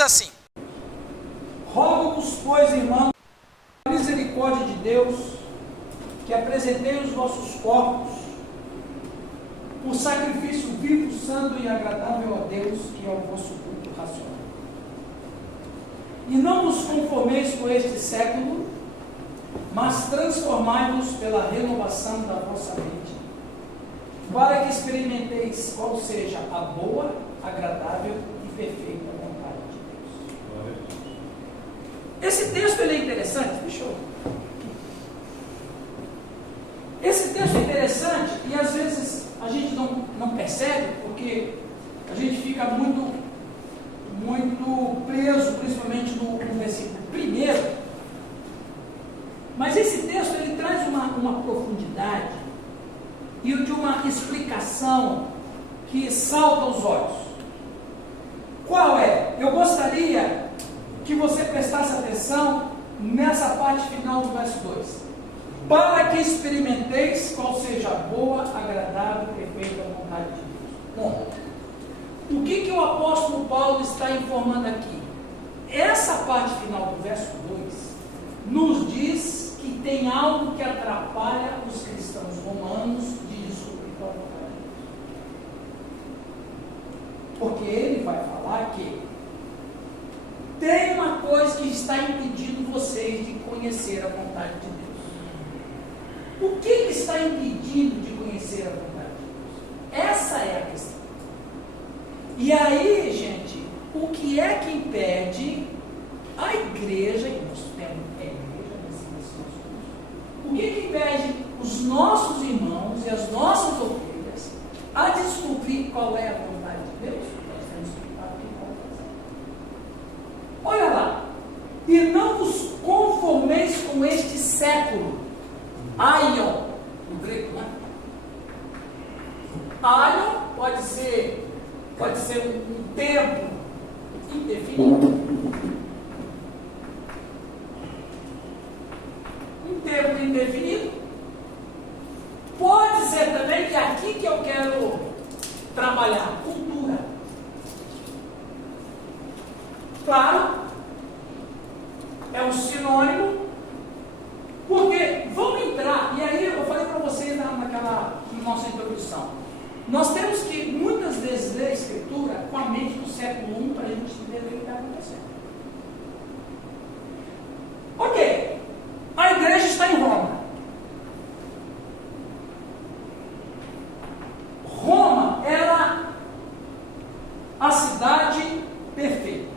assim: Rogo-vos, pois, irmãos, a misericórdia de Deus, que apresentei os vossos corpos por sacrifício vivo, santo e agradável a Deus, que é o vosso culto racional. E não vos conformeis com este século, mas transformai-vos pela renovação da vossa mente, para que experimenteis qual seja a boa, agradável e perfeita vontade de Deus. Esse texto ele é interessante, Esse texto é interessante e às vezes a gente não percebe, porque a gente fica muito preso, principalmente no versículo 1. Mas esse texto ele traz uma profundidade e de uma explicação que salta aos olhos. Qual é? Eu gostaria que você prestasse atenção nessa parte final do verso 2. Para que experimenteis qual seja a boa, agradável e perfeita vontade de Deus. Bom, o que o apóstolo Paulo está informando aqui? Essa parte final do verso 2 nos diz que tem algo que atrapalha os cristãos romanos de descobrir qual a vontade de Deus. Porque ele vai falar que tem uma coisa que está impedindo vocês de conhecer a vontade de Deus. O que está impedindo de conhecer a vontade de Deus? Essa é a questão. E aí, gente, o que é que impede a igreja, e nós temos a igreja nesse curso, o que impede os nossos irmãos e as nossas ovelhas a descobrir qual é a vontade de Deus? Nós temos que explicar o que pode fazer. Olha lá, e não vos conformeis com este século. Aion, no grego, né? Aion pode ser um tempo indefinido. Um tempo indefinido. Pode ser também que aqui que eu quero trabalhar, cultura. Claro, é um sinônimo. Porque vamos entrar, e aí eu falei para vocês na nossa introdução, nós temos que muitas vezes ler a Escritura com a mente do século I para a gente entender o que está acontecendo. Ok, a igreja está em Roma. Roma era a cidade perfeita,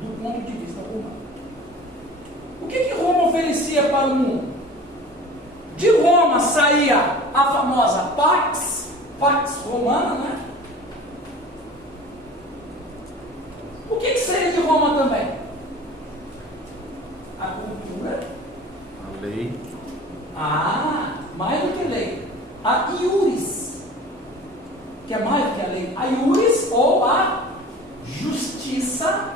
do ponto de vista romano. O que Roma oferecia para o mundo? De Roma saía a famosa Pax Romana, né? O que saía de Roma também? A cultura. A lei. Mais do que lei. A iuris, que é mais do que a lei. A iuris ou a justiça,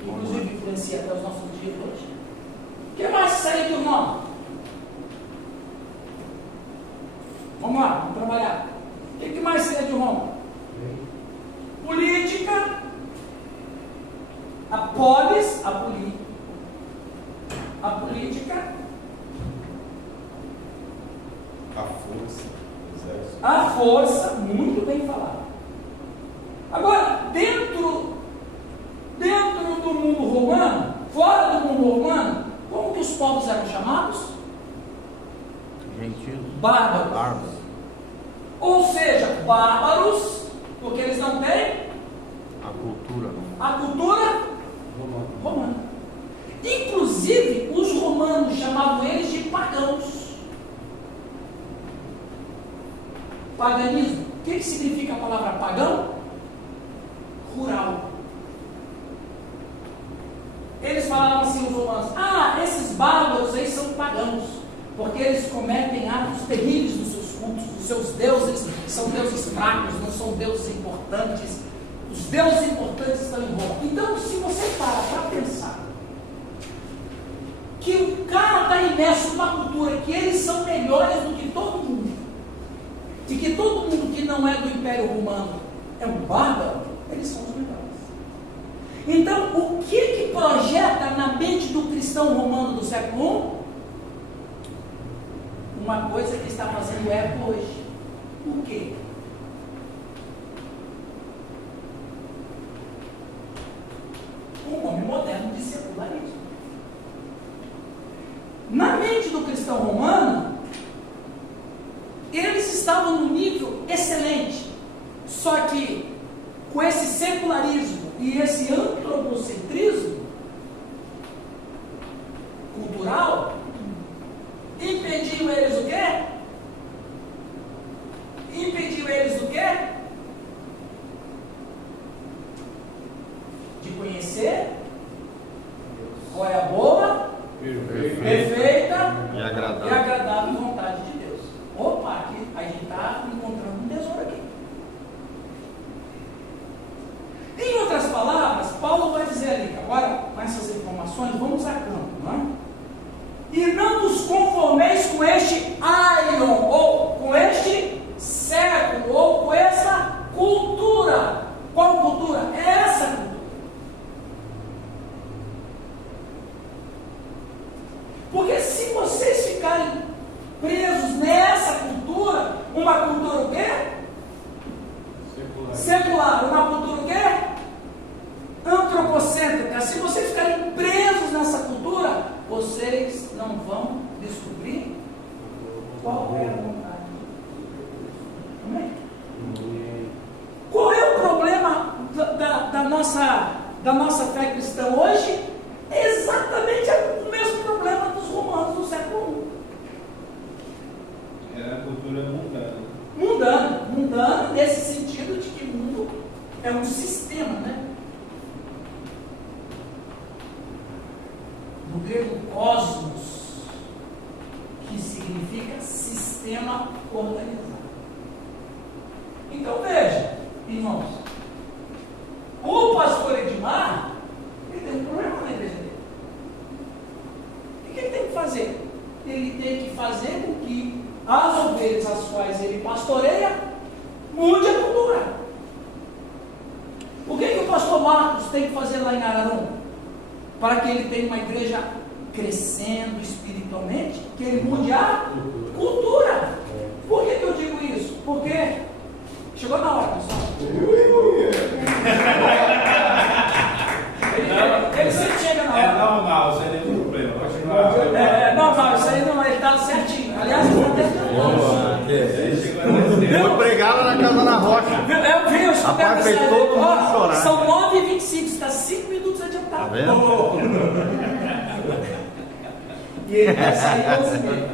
que inclusive influencia até os nossos dias hoje. O que mais sai de Roma? Vamos lá, vamos trabalhar. O que mais sai de Roma? Política, a polis, a política, a força, muito bem falado. Agora, dentro do mundo romano, fora do mundo romano, como que os povos eram chamados? Gentios. Bárbaros. Ou seja, bárbaros, porque eles não têm a cultura romana. Inclusive, os romanos chamavam eles de pagãos. Paganismo. O que significa a palavra pagão? Rural. Eles falavam assim, os romanos: esses bárbaros aí são pagãos, porque eles cometem atos terríveis nos seus cultos, os seus deuses são deuses fracos, não são deuses importantes. Os deuses importantes estão em Roma. Então, se você para pensar que o cara está imerso numa cultura que eles são melhores do que todo mundo, e que todo mundo que não é do Império Romano é um bárbaro, eles são os melhores. Então, o que projeta na mente do cristão romano do século I? Uma coisa que está fazendo eco hoje. O quê? Um nome moderno de secularismo. Na mente do cristão romano, eles estavam num nível excelente, só que com esse secularismo e esse antropocentrismo cultural, impediu eles o quê? Impediu eles o quê? De conhecer qual é a boa, perfeita e agradável vontade de Deus. Opa, aqui a gente está encontrando um tesouro aqui. Em outras palavras, Paulo vai dizer ali, agora com essas informações, vamos a campo, não é? E não vos conformeis com este aion, ou com este século, ou com essa cultura. Qual cultura? É essa cultura. Porque se vocês ficarem presos nessa cultura, uma cultura o quê? Secular. Uma cultura o quê? Antropocêntrica. Se vocês ficarem presos nessa cultura, vocês não vão descobrir qual é a vontade. Amém? Qual é o problema da nossa fé cristã hoje? É exatamente o mesmo problema dos romanos do século I. Era a cultura mundana. Mundano nesse sentido de que o mundo é um sistema, né? Do grego cosmos, que significa sistema organizado. Então veja, irmãos, o pastor Edmar, ele tem um problema na igreja dele. O que ele tem que fazer? Ele tem que fazer com que as ovelhas as quais ele pastoreia mude a cultura. O que o pastor Marcos tem que fazer lá em Ararum? Para que ele tenha uma igreja crescendo espiritualmente, que ele mude a cultura. Por que eu digo isso? Porque chegou na hora, pessoal. Ele sempre chega na hora. É normal, sem nenhum problema. É normal, isso aí não, ele está certinho. Aliás, eu vou até Eu pregava na casa da Rocha. Eu vi, eu escutei Rapaz, fez todo mundo chorar. São 9h25, está 5 minutos adiantado. Tá vendo? E ele vai sair 11h30.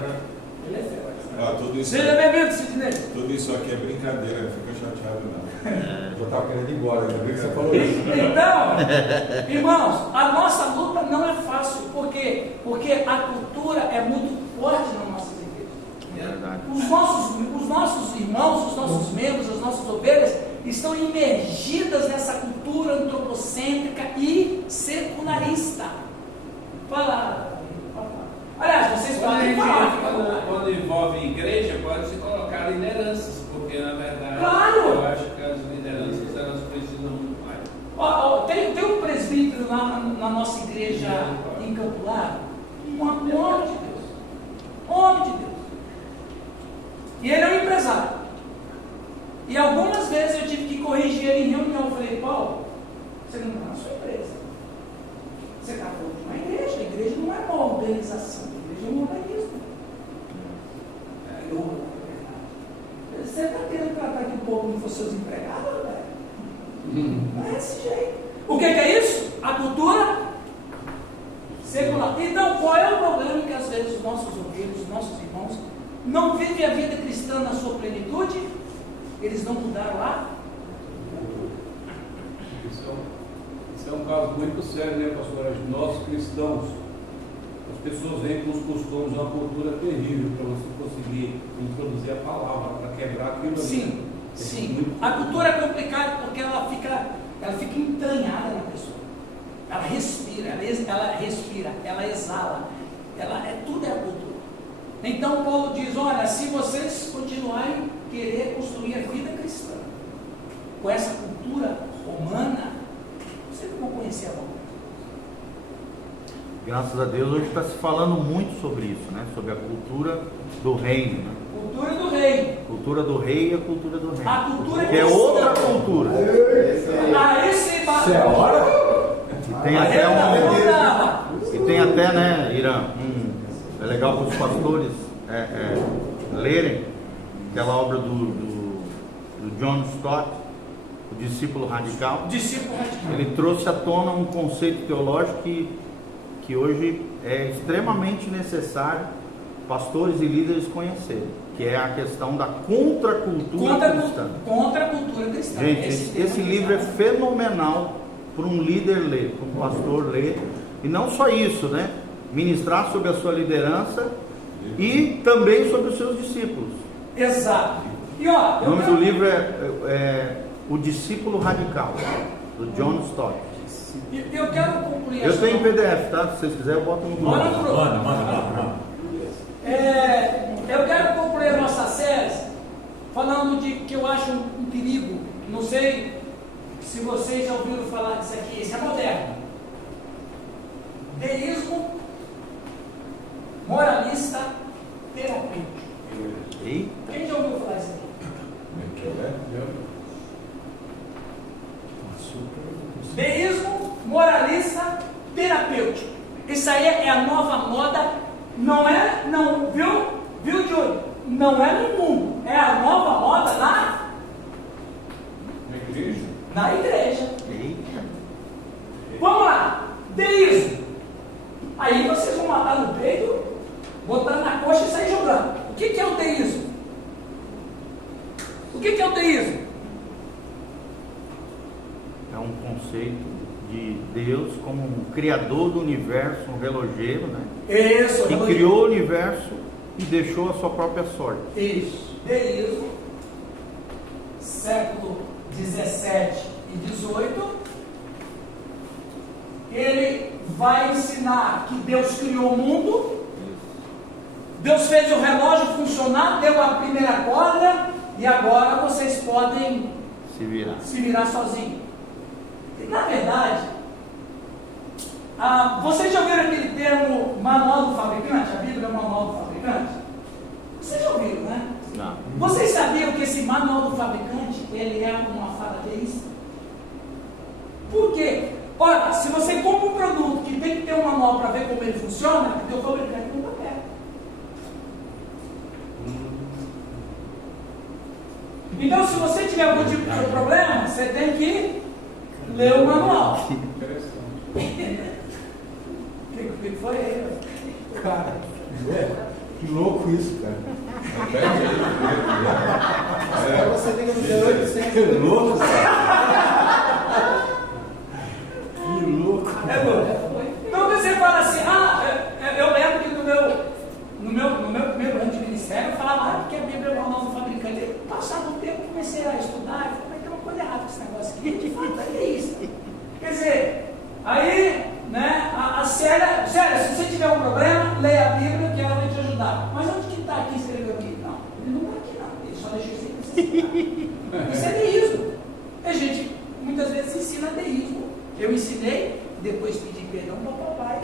Ele é fera. Tudo isso, Seja bem-vindo, Sidney. tudo isso aqui é brincadeira, não fica chateado não. Eu estava querendo ir embora, ainda bem que você falou isso. Então, irmãos, a nossa luta não é fácil. Por quê? Porque a cultura é muito forte nas nossas igrejas. Verdade. Os nossos irmãos, os nossos membros, as nossas ovelhas estão imergidas nessa cultura antropocêntrica e secularista. Fala. Aliás, vocês podem falar. Quando envolve igreja, pode se colocar lideranças, porque na verdade Claro. eu acho que as lideranças elas precisam muito mais. Tem um presbítero lá na nossa igreja em Campo Largo, um homem de Deus. Homem de Deus. E ele é um empresário. E algumas vezes eu tive que corrigir ele em reunião. Eu falei, Paulo, você não está na sua empresa. Você está falando de uma igreja. A igreja não é uma organização. A igreja é um organismo. Você está querendo tratar que o povo não fosse seus empregados, velho? Não é desse jeito. O que é isso? A cultura secular. Então, qual é o problema que às vezes os nossos ovelhos, os nossos irmãos, não vivem a vida cristã na sua plenitude? Eles não mudaram lá? Isso é um caso muito sério, né, pastor? Nós cristãos, as pessoas vêm com os costumes, uma cultura terrível para você conseguir introduzir a palavra, para quebrar aquilo ali. Sim, sim. A cultura é complicada porque ela fica entranhada na pessoa. Ela respira, ela exala. Tudo é a cultura. Então Paulo diz, olha, se vocês continuarem querer construir a vida cristã com essa cultura romana, vocês não vão conhecer Graças a Deus hoje está se falando muito sobre isso, né? Sobre a cultura do reino, né? Cultura do rei. Cultura do rei e a cultura do reino. A cultura Que é outra cultura. Aí sim, Isso é a hora? E tem até, né, Irã, é legal para os pastores lerem aquela obra do John Stott, o discípulo radical. Discípulo radical. Ele trouxe à tona um conceito teológico que hoje é extremamente necessário pastores e líderes conhecerem, que é a questão da contracultura cristã. Contra a cultura cristã. Gente, esse livro é fenomenal para um líder ler, para um pastor ler, e não só isso, né? Ministrar sobre a sua liderança e também sobre os seus discípulos. Exato. E ó, O nome do livro é O Discípulo Radical, do John Stott. eu quero concluir Eu tenho em PDF, tá? Se vocês quiserem, eu boto no grupo. Bora pro- Manda. Eu quero concluir a nossa série falando de que eu acho um perigo. Não sei se vocês já ouviram falar disso aqui. Isso é moderno. Deísmo moralista terapêutico. Eita. Quem já ouviu falar disso aqui? Deísmo moralista terapêutico. Isso aí é a nova moda. Não, viu, Júlio? Não é no mundo. É a nova moda lá Na igreja. na igreja. Eita. Vamos lá. Deísmo. Aí vocês vão matar no peito, botar na coxa e sair jogando. O que é o deísmo? O que é o deísmo? É um conceito de Deus como um criador do universo, um relojeiro, né? Isso. Que criou o universo e deixou a sua própria sorte. Isso. Deísmo, século 17 e 18, ele vai ensinar que Deus criou o mundo, Deus fez o relógio funcionar, deu a primeira corda e agora vocês podem Se virar. sozinhos. E, na verdade, vocês já ouviram aquele termo manual do fabricante? A Bíblia é o manual do fabricante? Vocês já ouviram, né? Não. Vocês sabiam que esse manual do fabricante, ele é uma fala deísta? Por quê? Ora, se você compra um produto que tem que ter um manual para ver como ele funciona, porque o fabricante não está perto. Então, se você tiver algum tipo de problema, você tem que ler o manual. Interessante. O que foi aí? Cara, que louco isso, cara. Você liga no 0800. Que louco, cara. Que louco. É bom. Então você fala assim, eu lembro que no meu primeiro ano de ministério eu falava, porque a Bíblia é o manual do fabricante. E passado um tempo eu comecei a estudar e falei, tem uma coisa errada com esse negócio aqui, de fato é isso. Quer dizer, aí, né, sério, se você tiver um problema, leia a Bíblia que ela vai te ajudar. Mas onde que está aqui, escreveu aqui? Não, ele não está aqui não, ele só deixou isso aí pra você. Isso é deísmo. A gente muitas vezes ensina deísmo. Eu ensinei, depois pedi perdão para o papai.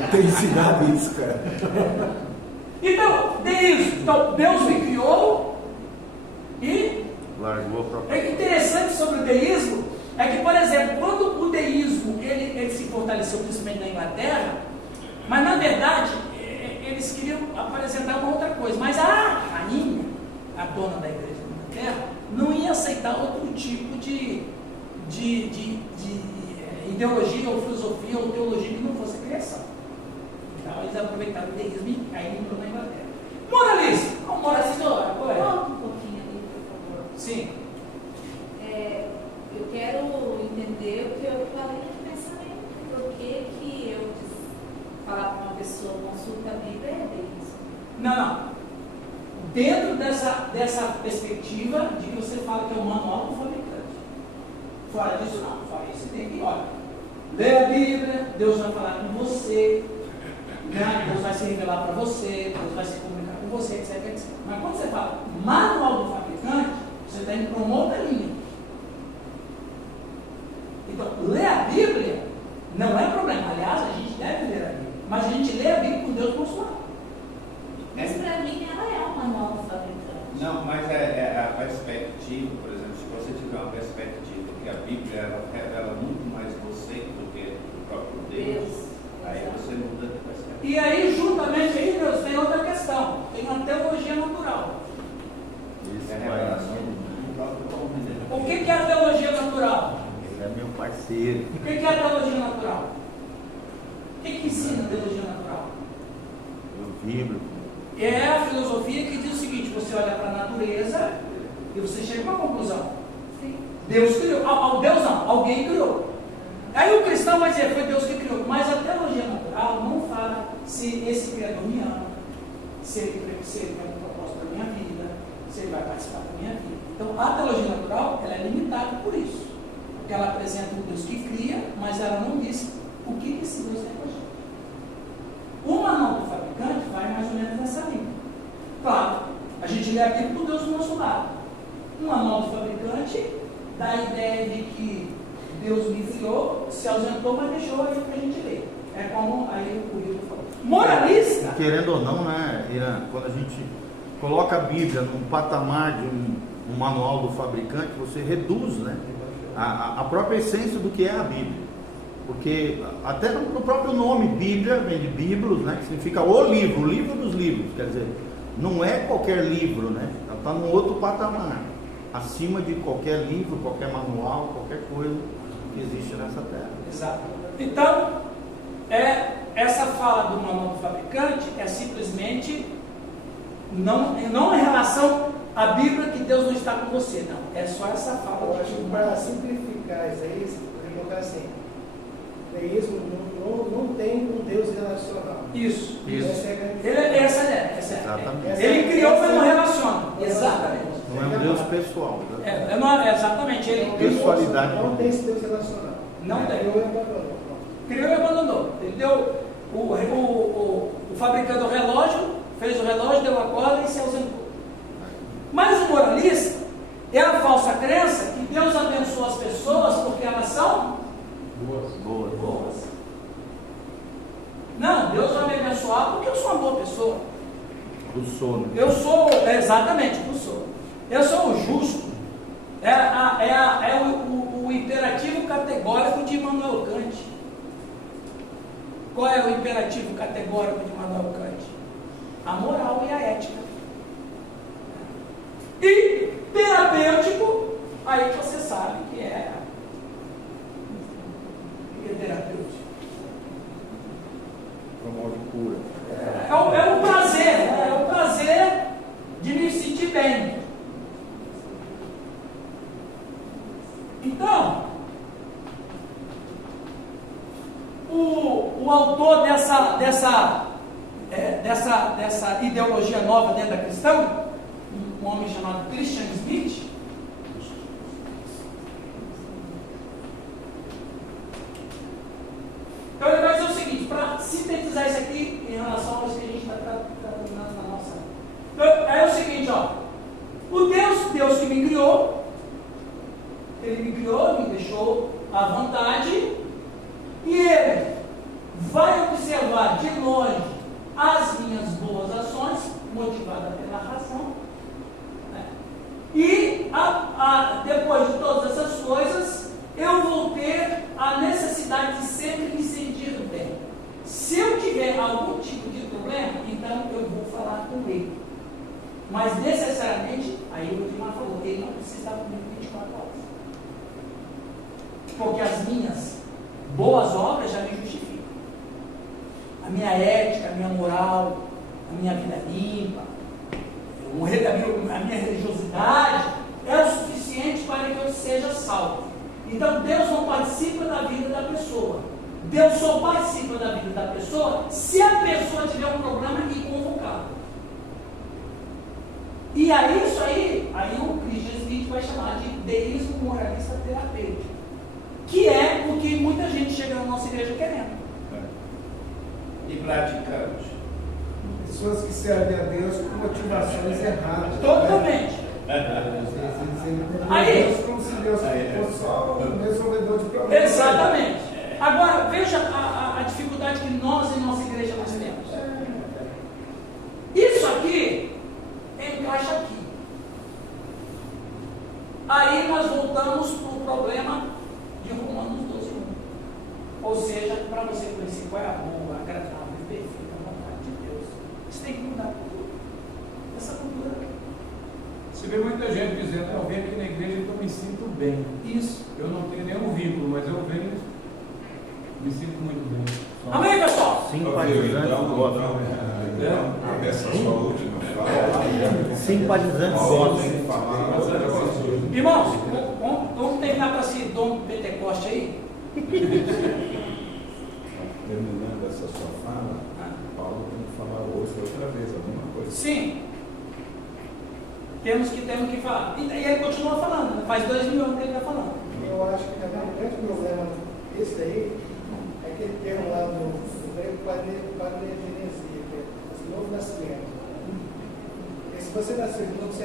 Eu tenho ensinado isso, cara. Então, deísmo. Então, Deus me criou e Largou a própria. é interessante sobre o deísmo é que, por exemplo, quando o deísmo ele se fortaleceu principalmente na Inglaterra, mas na verdade eles queriam apresentar uma outra coisa, mas a rainha, a dona da igreja da Inglaterra, não ia aceitar outro tipo de ideologia ou filosofia ou teologia que não fosse criação. Então eles aproveitaram o deísmo e aí entrou na Inglaterra. Moralista! Não, moralista agora. Volta um pouquinho ali, por favor. Sim. Eu quero entender o que eu falei de pensamento. Por que eu falar para uma pessoa, consulta a Bíblia, é deísmo? Não. Dentro dessa perspectiva de que você fala que é o manual do fabricante. Fora disso, não. Fora isso, você tem que, olha, lê a Bíblia, Deus vai falar com você, né? Deus vai se revelar para você, Deus vai se comunicar com você, etc, etc. Mas quando você fala manual do fabricante, você está indo para uma outra linha. Então, ler a Bíblia não é problema. Aliás, a gente deve ler a Bíblia. abençoado. Mas para mim ela é uma nova fabricante. Não, mas é a perspectiva, por exemplo, se você tiver uma perspectiva que a Bíblia ela revela muito mais você do que o próprio Deus, aí você muda de perspectiva. E aí, juntamente aí, Deus, tem outra questão. Tem a teologia natural. Isso É a vai. revelação do próprio homem, né? O que é a teologia natural? Ele é meu parceiro. O que é a teologia natural? O que ensina a teologia natural? Eu vibro. É a filosofia que diz o seguinte: você olha para a natureza e você chega a uma conclusão. Sim. Deus criou. Deus não, alguém criou. Aí o cristão vai dizer, foi Deus que criou. Mas a teologia natural não fala se esse Criador me ama, se ele tem um propósito para a minha vida, se ele vai participar da minha vida. Então a teologia natural ela é limitada por isso. Porque ela apresenta um Deus que cria, mas ela não diz o que esse Deus tem para a gente. O manual do fabricante vai mais ou menos nessa linha. Claro, a gente lê aqui com Deus do nosso lado. O manual do fabricante dá a ideia de que Deus me criou, se ausentou, mas deixou aí para a gente ler. É como aí o Rio falou. Moralista. Querendo ou não, né, Irã, quando a gente coloca a Bíblia num patamar de um manual do fabricante, você reduz, né, a própria essência do que é a Bíblia. Porque até no próprio nome Bíblia, vem de Biblos, né, que significa o livro dos livros. Quer dizer, não é qualquer livro, né, ela está num outro patamar, acima de qualquer livro, qualquer manual, qualquer coisa que existe nessa terra. Exato. Então, essa fala do manual do fabricante é simplesmente não em relação à Bíblia que Deus não está com você, não. É só essa fala. Eu acho que para simplificar isso aí, você pode colocar assim: deísmo não tem um Deus relacional. Isso. Essa é a grande Essa é. Exatamente. Ele criou, mas não relaciona. Exatamente. Não é um Deus pessoal. Né? Exatamente. Ele Pessoalidade. Não tem esse Deus relacional. não tem. Criou e abandonou. Criou e abandonou. Ele deu o fabricante do relógio, fez o relógio, deu a corda e se ausentou. Mas o moralista é a falsa crença que Deus abençoa as pessoas porque elas são Boa. boas. Não, Deus vai me abençoar porque eu sou uma boa pessoa. Do sono. Eu sou, exatamente, eu sou. Eu sou o justo. É o imperativo categórico de Immanuel Kant. Qual é o imperativo categórico de Immanuel Kant? A moral e a ética. E terapêutico, aí você sabe que é terapêutico. Promove cura. É o prazer de me sentir bem. Então, o autor dessa ideologia nova dentro da cristã, um homem chamado Christian Smith, então ele vai dizer o seguinte, para sintetizar isso aqui em relação a isso que a gente está tratando na nossa. Então, é o seguinte, ó. O Deus que me criou, ele me criou, me deixou à vontade, e ele vai observar de longe as minhas boas ações, motivadas pela razão, né? E depois de todas essas coisas, eu vou ter a necessidade de sempre me sentir bem. Se eu tiver algum tipo de problema, então eu vou falar com ele. Mas necessariamente, aí o Dimar falou, ele não precisa estar comigo 24 horas. Porque as minhas boas obras já me justificam. A minha ética, a minha moral, a minha vida limpa, a minha religiosidade é o suficiente para que eu seja salvo. Então Deus não participa da vida da pessoa. Deus só participa da vida da pessoa se a pessoa tiver um problema e convocá-lo. E aí isso aí o Christian Smith vai chamar de deísmo moralista terapêutico, que é o que muita gente chega na nossa igreja querendo. E praticamos. Pessoas que servem a Deus com motivações erradas. Totalmente. Aí- Deus como se Deus fosse só um resolvedor de problemas. Exatamente. Agora, veja a dificuldade que nós em nossa igreja nós temos. voltamos para o problema de Romanos 12:1. Ou seja, para você conhecer qual é a boa, agradável e perfeita vontade de Deus, você tem que mudar tudo. Essa cultura. Você vê muita gente dizendo, eu venho aqui na igreja então me sinto bem. Isso. Eu não tenho nenhum vínculo, mas eu venho me sinto muito bem. Amém, pessoal? Simpatizantes gostam. Essa sua última fala. Simpatizantes gostam. Irmãos, vamos terminar com esse dom Pentecoste aí? Terminando essa sua fala, Paulo tem que falar hoje outra vez alguma coisa. Sim. Temos que falar. E ele continua falando, né? Faz 2.000 anos que ele está falando. Eu acho que também o grande problema desse aí é aquele termo lá do grego parnegenesia, que é esse novo nascimento. Porque se você nascer de novo, você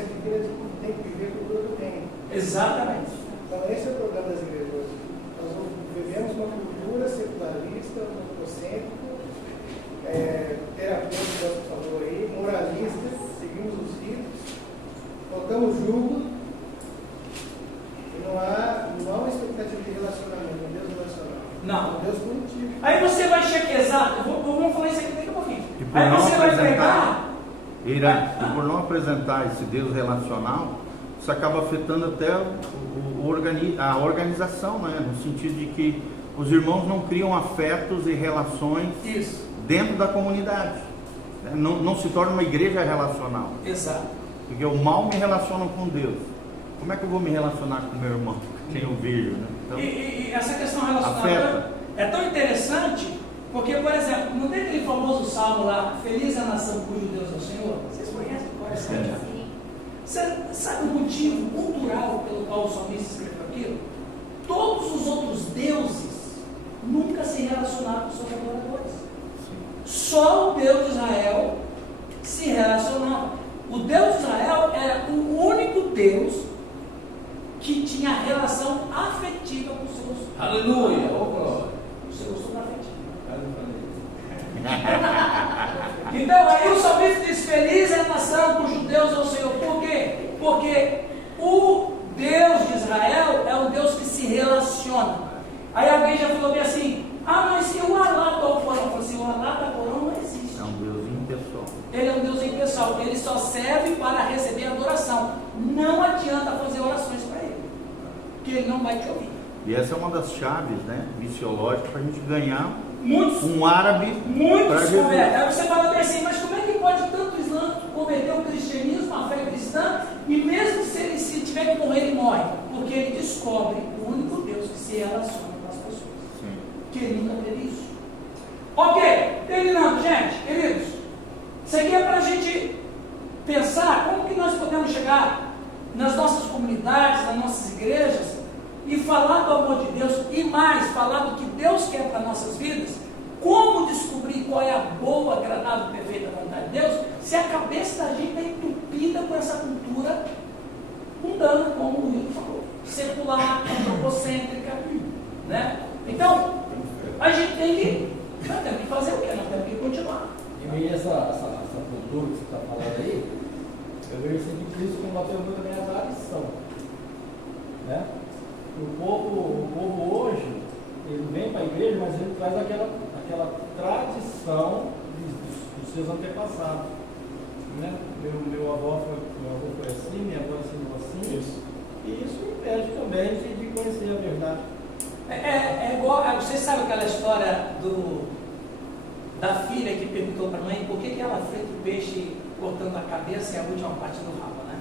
tem que viver a cultura do reino. Exatamente. Então esse é o problema das igrejas hoje. Nós vivemos uma cultura secularista, antropocêntrica, terapêutica, que você falou aí, moralista, seguimos os ritos, colocamos jugo e não há uma expectativa de relacionamento, um Deus relacional. Não. Um Deus punitivo. Aí você vai chequezar, vamos falar isso aqui daqui a pouquinho. E por Aí não você vai apresentar- pegar. Irã, e por não apresentar esse Deus relacional, isso acaba afetando até a organização, né? No sentido de que os irmãos não criam afetos e relações Isso. dentro da comunidade. Né? Não se torna uma igreja relacional. Exato. Porque eu mal me relaciono com Deus. Como é que eu vou me relacionar com meu irmão? Quem eu vejo, né? Então, E essa questão relacionada afeta. é tão interessante, porque, por exemplo, não tem aquele famoso salmo lá, feliz a nação cujo Deus é o Senhor? Vocês conhecem qual é esse salmo? Sim. Você sabe o motivo cultural pelo qual o salmista escreveu aquilo? Todos os outros deuses nunca se relacionaram com seus adoradores. Só o Deus de Israel se relacionava. O Deus de Israel era o único Deus que tinha relação afetiva com seus. Aleluia! Ô, glória! Você gostou da afetiva? Eu não falei. Então aí o salmista diz: feliz é a nação cujo Deus é o Senhor. Por quê? Porque o Deus de Israel é um Deus que se relaciona. Aí alguém já falou bem assim: mas e o Alá do Alcorão? Eu falei assim: o Alá do Alcorão não existe. é um Deus impessoal. Ele é um Deus impessoal, ele só serve para receber adoração. Não adianta fazer orações para ele, porque ele não vai te ouvir. E essa é uma das chaves, né, missiológicas para a gente ganhar Muitos um árabe para Muitos Jesus. convertem. Aí você fala bem assim, mas como é que pode tanto Islã converter o cristianismo, a fé cristã, e mesmo se tiver que morrer, ele morre? Porque ele descobre o único Deus que se relaciona com as pessoas. Sim. Que ele nunca teve isso. Ok, terminando, gente, queridos. Isso aqui é para a gente pensar como que nós podemos chegar nas nossas comunidades, nas nossas igrejas, e falar do amor de Deus, e mais, falar do que Deus quer para nossas vidas. Como descobrir qual é a boa, agradável, perfeita vontade de Deus, se a cabeça da gente está entupida com essa cultura mundana, como o Will falou, secular, antropocêntrica, né? Então, a gente tem que, nós temos que fazer o quê? Nós temos que continuar. E meio essa cultura que você está falando aí, eu vejo sempre Cristo como uma pergunta também a tradição. Né? O povo hoje, ele vem para a igreja, mas ele traz aquela tradição dos seus antepassados. Né? Meu avô foi assim, minha avó ensinou assim. Isso. E isso impede também de conhecer a verdade. É igual, vocês sabem aquela história da filha que perguntou para a mãe por que ela frita o peixe cortando a cabeça e a última parte do rabo, né?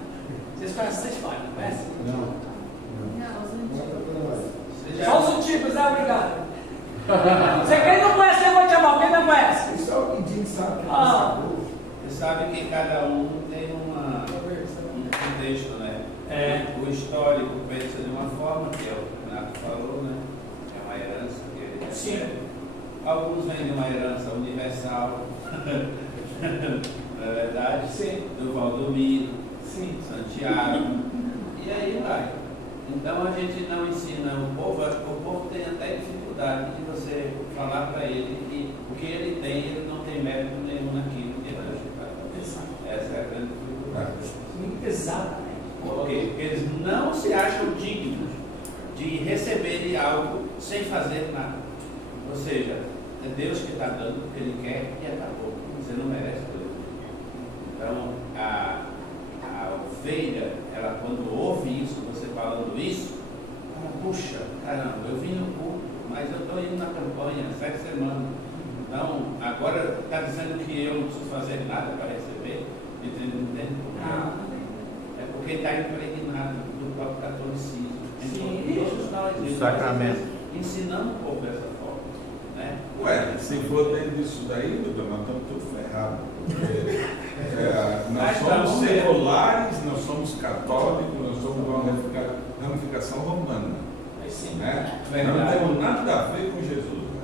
Vocês conhecem essa história, não conhecem? Não. Não, os antigos. Só os antigos, né? Obrigado. Quem não conhece, eu vou te amar. Quem não conhece? Isso é o que diz, sabe? Você sabe que cada um tem um contexto, né? O histórico pensa de uma forma, que é o que o Renato falou, né? É uma herança que ele recebe. Alguns vêm de uma herança universal, não é verdade? Sim. Do Valdomiro, Sim. Santiago, e aí vai. Então a gente não ensina o povo tem até dificuldade de você falar para ele que o que ele não tem mérito nenhum naquilo que Deus faz. Essa é a grande dificuldade. Exatamente. Por quê? Porque eles não se acham dignos porque ele quer e acabou. Você não merece Deus. Então, a ovelha, ela quando ouve isso, você falando isso, ela, puxa, caramba, eu vim no culto, mas eu estou indo na campanha 7 semanas. Então, agora está dizendo que eu não preciso fazer nada para receber, entende? É porque está impregnado do próprio catolicismo. Então, todos nós, O sacramento. ensinamos um pouco dessa forma. Né? Ué, se for dentro disso daí, doutor, nós estamos tudo ferrados. Nós somos seculares, nós somos católicos, nós somos uma ramificação romana. Né? Não temos nada a ver com Jesus. Né?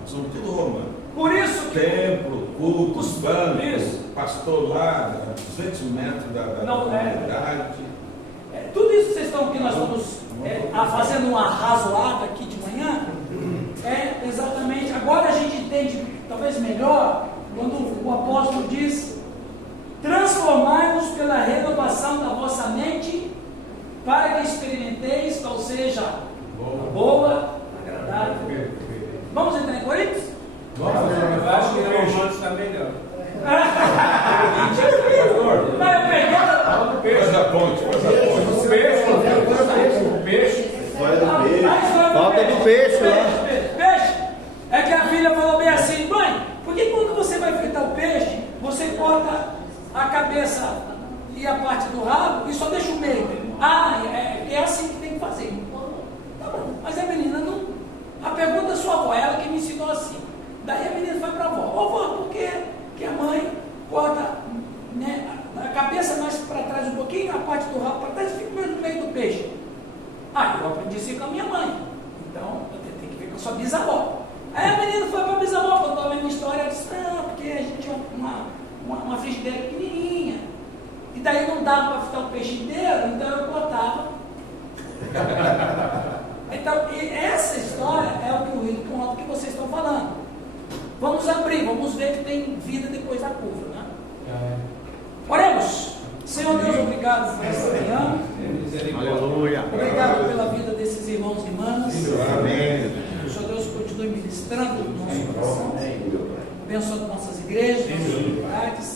Nós somos tudo romano. Por isso que Templo, cultos, bancos, isso. pastor lá, a 200 metros da comunidade. Tudo isso que vocês estão aqui, nós estamos fazendo um arrazoado aqui de manhã, é exatamente, agora a gente entende talvez melhor, quando o apóstolo diz, transformai-vos pela renovação da vossa mente, para que experimenteis qual seja a boa, agradável. Vamos entrar em Coríntios? Eu acho que o Romanos está melhor. Vai, eu peguei. Faz a ponte. O peixe. Falta do peixe lá. Peixe. É que a filha falou bem assim, mãe, por que quando você vai fritar o peixe, você corta a cabeça e a parte do rabo e só deixa o meio? É assim que tem que fazer. Tá bom, mas a menina não. A pergunta da sua avó, ela que me ensinou assim. Daí a menina foi para a avó. Ó, avó, por que a mãe corta, né, a cabeça mais para trás um pouquinho, a parte do rabo para trás e fica no meio do peixe? Eu aprendi isso com a minha mãe. Então, eu tenho que ver com a sua bisavó. Aí a menina foi para a bisavó, quando estava vendo a história, ela disse, porque a gente tinha uma frigideira pequenininha. E daí não dava para fritar o peixe inteiro, então eu cortava. Então, essa história é o que o Will conta que vocês estão falando. Vamos abrir, vamos ver que tem vida depois da curva, né? Oremos. Senhor Deus, obrigado por esta manhã. Aleluia. Obrigado pela vida desses irmãos e irmãs. Amém. Que o Senhor Deus continue ministrando no nosso coração, abençoando nossas igrejas, nossas comunidades.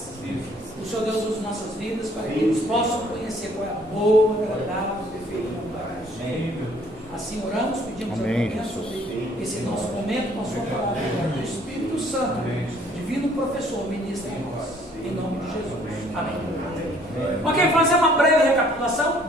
O Senhor Deus use nossas vidas para que eles possam conhecer qual é a boa, agradável e perfeita vontade do Senhor. Assim oramos, pedimos Amém, a bênção sobre esse nosso momento com a sua palavra do Espírito Santo, divino professor, ministra em nós. Em nome de Jesus. Amém. Ok, fazer uma breve recapitulação.